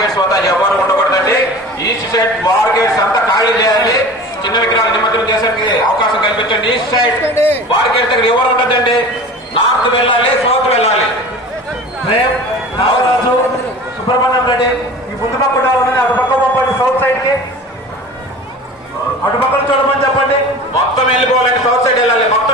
Bar gates వద్ద ఎవరు ఉండకూడదండి. ఈస్ట్ సైడ్ బార్గేట్స్ అంతా ఖాళీ చేయాలి. చిన్న విగ్రహాలు నిమజ్జనం చేసేందుకు అవకాశం కల్పించండి. ఈస్ట్ సైడ్ బార్గేట్స్ దగ్గర ఎవరు ఉండదండి. నార్త్ వెళ్ళాలి, సౌత్ వెళ్ళాలి. నాగరాజు, సుబ్రహ్మణ్యం రెడ్డి ఈ ముందు పక్క ఉండాలని అటుపక్క పంపండి. సౌత్ సైడ్ కి అటుపక్కన చూడమని చెప్పండి. మొత్తం వెళ్ళిపోవాలండి. సౌత్ సైడ్ వెళ్ళాలి మొత్తం.